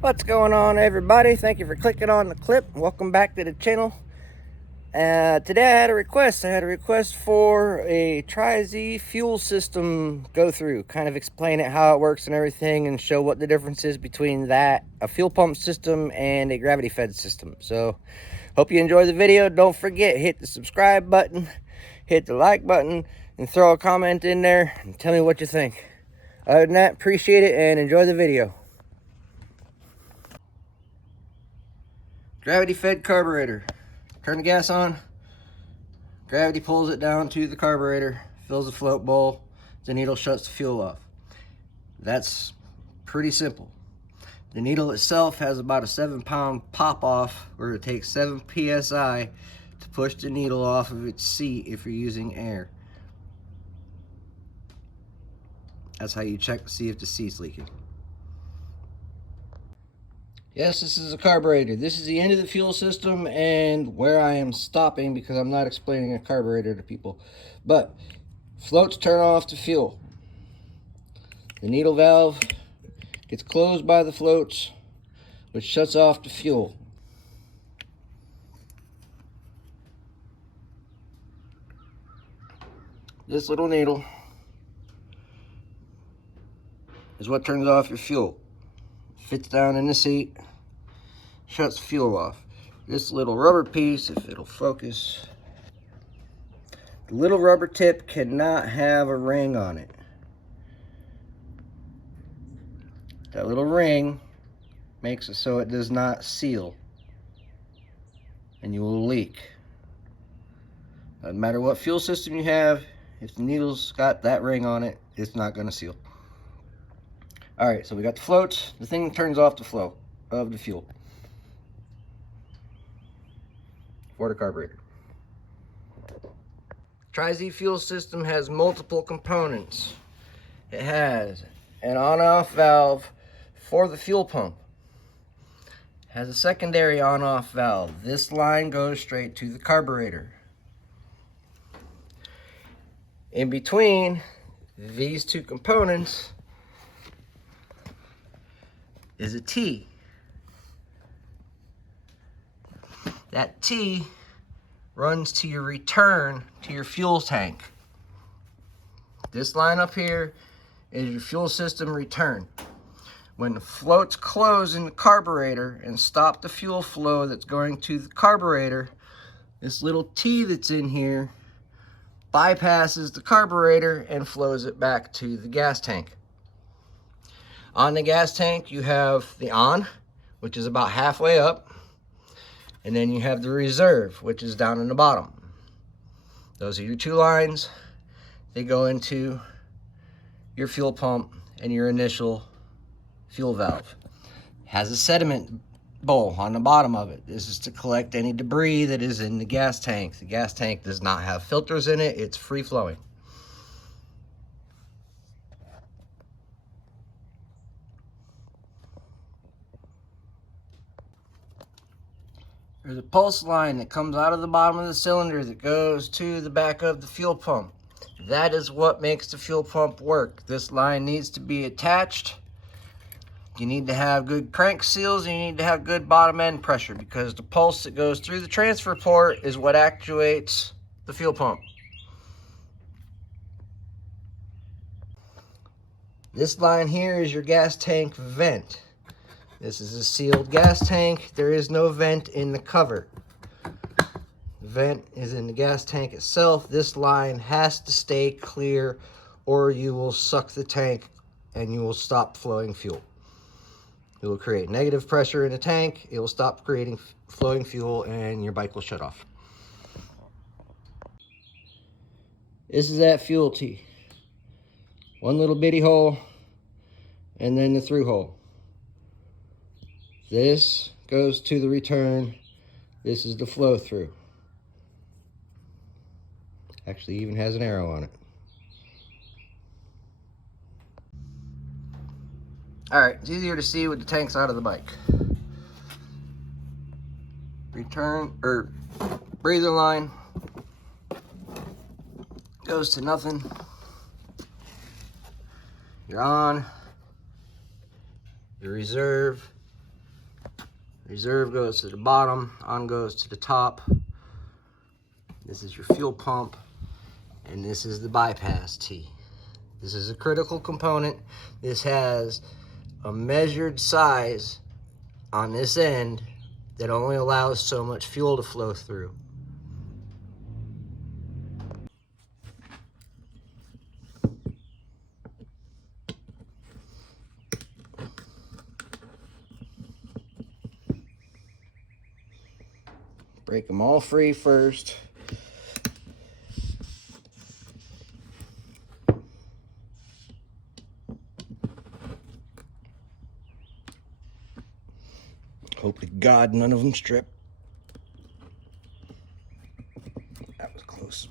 What's going on, everybody? Thank you for clicking on the clip. Welcome back to the channel. Today I had a request. For a Yri-Z fuel system go through, kind of explain it, how it works and everything, and show what the difference is between that, a fuel pump system, and a gravity fed system. So hope you enjoy the video. Don't forget, hit the subscribe button, hit the like button, and throw a comment in there and tell me what you think. Other than that, appreciate it and enjoy the video. Gravity fed carburetor. Turn the gas on. Gravity pulls it down to the carburetor, fills the float bowl, the needle shuts the fuel off. That's pretty simple. The needle itself has about a 7-pound pop off, where it takes 7 psi to push the needle off of its seat if you're using air. That's how you check to see if the seat's leaking. Yes, this is a carburetor. This is the end of the fuel system and where I am stopping because I'm not explaining a carburetor to people. But floats turn off the fuel. The needle valve gets closed by the floats, which shuts off the fuel. This little needle is what turns off your fuel. Fits down in the seat, shuts the fuel off. This little rubber piece, if it'll focus, the little rubber tip cannot have a ring on it. That little ring makes it so it does not seal and you will leak. No matter what fuel system you have, if the needle's got that ring on it, it's not going to seal. Alright, so we got the floats. The thing turns off the flow of the fuel for the carburetor. Yri-Z fuel system has multiple components. It has an on-off valve for the fuel pump. It has a secondary on-off valve. This line goes straight to the carburetor. In between these two components is a T. That T runs to your return to your fuel tank. This line up here is your fuel system return. When the floats close in the carburetor and stop the fuel flow that's going to the carburetor, this little T that's in here bypasses the carburetor and flows it back to the gas tank. On the gas tank, you have the on, which is about halfway up, and then you have the reserve, which is down in the bottom. Those are your two lines. They go into your fuel pump and your initial fuel valve. It has a sediment bowl on the bottom of it. This is to collect any debris that is in the gas tank. The gas tank does not have filters in it. It's free flowing. There's a pulse line that comes out of the bottom of the cylinder that goes to the back of the fuel pump. That is what makes the fuel pump work. This line needs to be attached. You need to have good crank seals and you need to have good bottom end pressure, because the pulse that goes through the transfer port is what actuates the fuel pump. This line here is your gas tank vent. This is a sealed gas tank. There is no vent in the cover. The vent is in the gas tank itself. This line has to stay clear or you will suck the tank and you will stop flowing fuel. It will create negative pressure in the tank. It will stop creating flowing fuel and your bike will shut off. This is that fuel T. One little bitty hole and then the through hole. This goes to the return. This is the flow through. Actually even has an arrow on it. Alright, it's easier to see with the tanks out of the bike. Return, or breather line goes to nothing. You're on, your reserve, Reserve goes to the bottom, on goes to the top. This is your fuel pump, and this is the bypass T. This is a critical component. This has a measured size on this end that only allows so much fuel to flow through. Break them all free first. Hope to God none of them strip. That was close.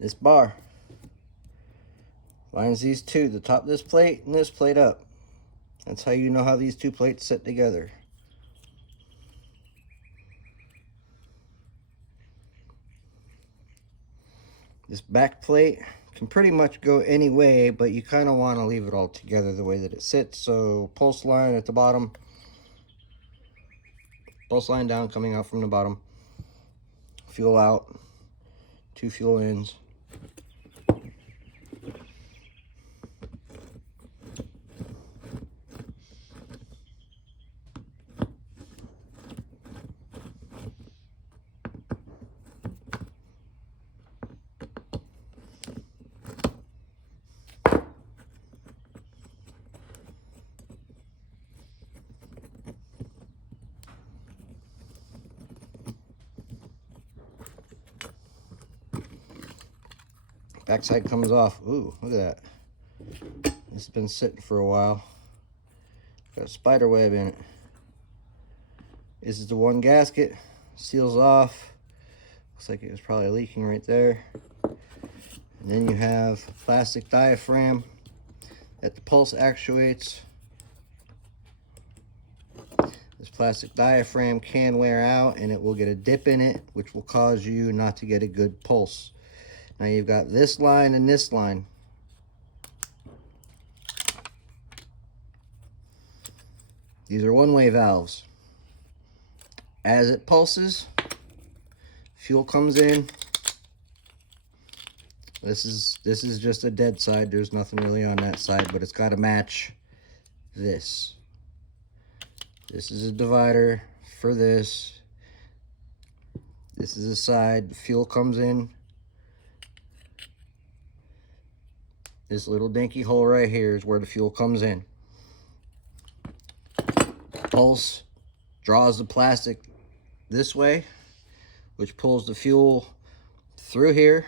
This bar lines these two, the top of this plate and this plate up. That's how you know how these two plates sit together. This back plate can pretty much go any way, but you kind of want to leave it all together the way that it sits. So pulse line at the bottom, pulse line down coming out from the bottom, fuel out, two fuel ins. Backside comes off. Ooh, look at that. This has been sitting for a while. Got a spider web in it. This is the one gasket. Seals off. Looks like it was probably leaking right there. And then you have plastic diaphragm that the pulse actuates. This plastic diaphragm can wear out and it will get a dip in it, which will cause you not to get a good pulse. Now you've got this line and this line. These are one-way valves. As it pulses, fuel comes in. This is just a dead side. There's nothing really on that side, but it's got to match this. This is a divider for this. This is a side. Fuel comes in. This little dinky hole right here is where the fuel comes in. Pulse draws the plastic this way, which pulls the fuel through here.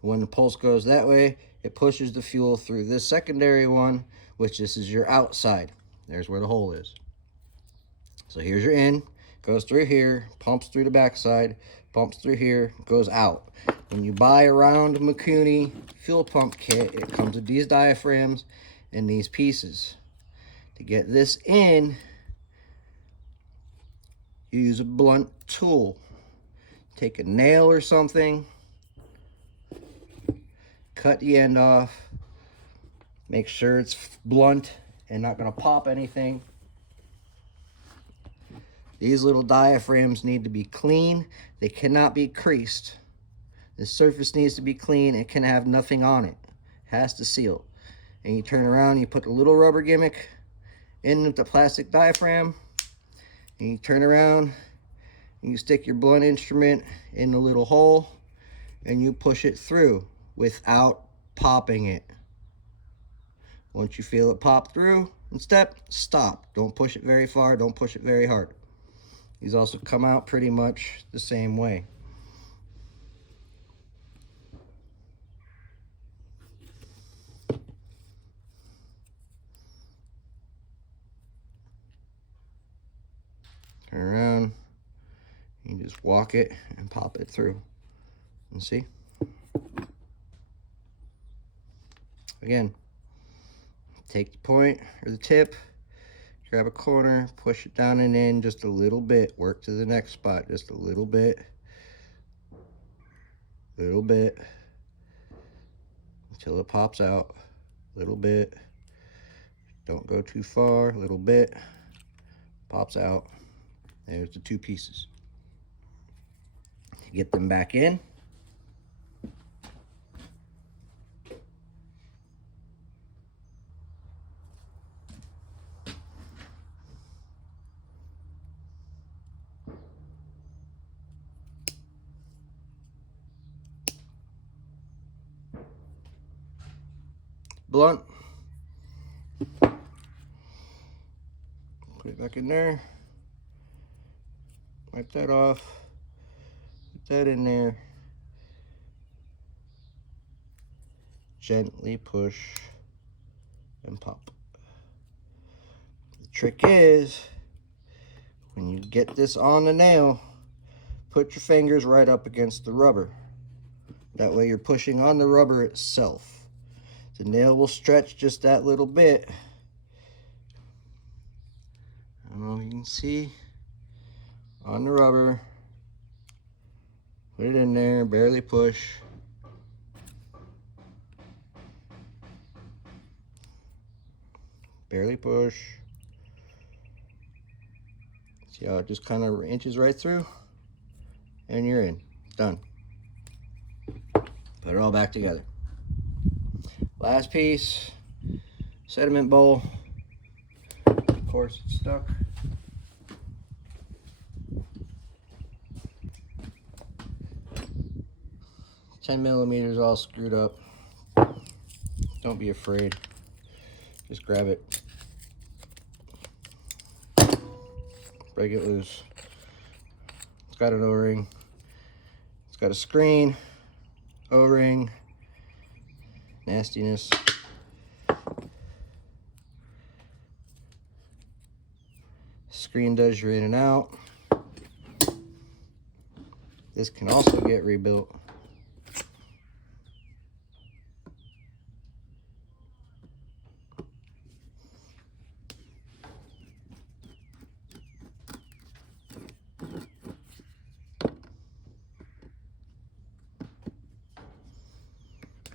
When the pulse goes that way, it pushes the fuel through this secondary one, which this is your outside. There's where the hole is. So here's your in, goes through here, pumps through the backside, pumps through here, goes out. When you buy a round Mikuni fuel pump kit, it comes with these diaphragms and these pieces. To get this in, you use a blunt tool. Take a nail or something, cut the end off, make sure it's blunt and not going to pop anything. These little diaphragms need to be clean. They cannot be creased. The surface needs to be clean. It can have nothing on it. It has to seal. And you turn around, you put the little rubber gimmick in with the plastic diaphragm, and you turn around, and you stick your blunt instrument in the little hole, and you push it through without popping it. Once you feel it pop through and stop. Don't push it very far, don't push it very hard. These also come out pretty much the same way. Turn around, you just walk it and pop it through. And see? Again, take the point or the tip, grab a corner, push it down and in just a little bit. Work to the next spot, just a little bit. Little bit. Until it pops out. Little bit. Don't go too far. Little bit. Pops out. There's the two pieces. Get them back in. Blunt. Put it back in there. Wipe that off. Put that in there. Gently push and pop. The trick is, when you get this on the nail, put your fingers right up against the rubber. That way you're pushing on the rubber itself. The nail will stretch just that little bit. I don't know if you can see. On the rubber. Put it in there, barely push. Barely push. See how it just kind of inches right through? And you're in. Done. Put it all back together. Last piece, sediment bowl. Of course, it's stuck. $10mm all screwed up. Don't be afraid. Just grab it. Break it loose. It's got an O-ring. It's got a screen, O-ring. Nastiness. Screen does your in and out. This can also get rebuilt.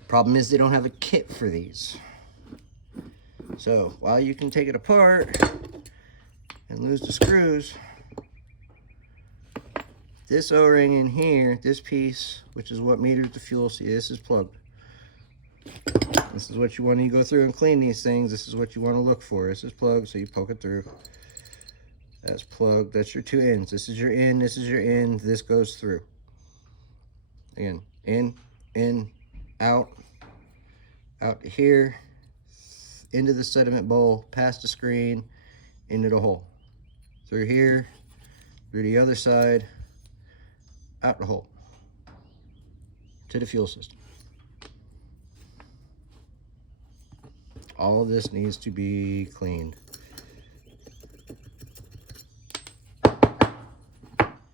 Problem is they don't have a kit for these. So while you can take it apart and lose the screws, this O-ring in here, this piece, which is what meters the fuel, see this is plugged. This is what you want to go through and clean these things. This is what you want to look for. This is plugged, so you poke it through. That's plugged. That's your two ends. This is your in, this is your in, this goes through. Again, in, out to here, into the sediment bowl, past the screen, into the hole. Through here, through the other side, out the hole, to the fuel system. All of this needs to be cleaned.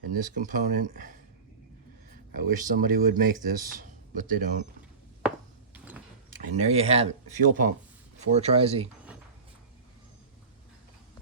And this component, I wish somebody would make this, but they don't. And there you have it, fuel pump, 4 Tri-Z.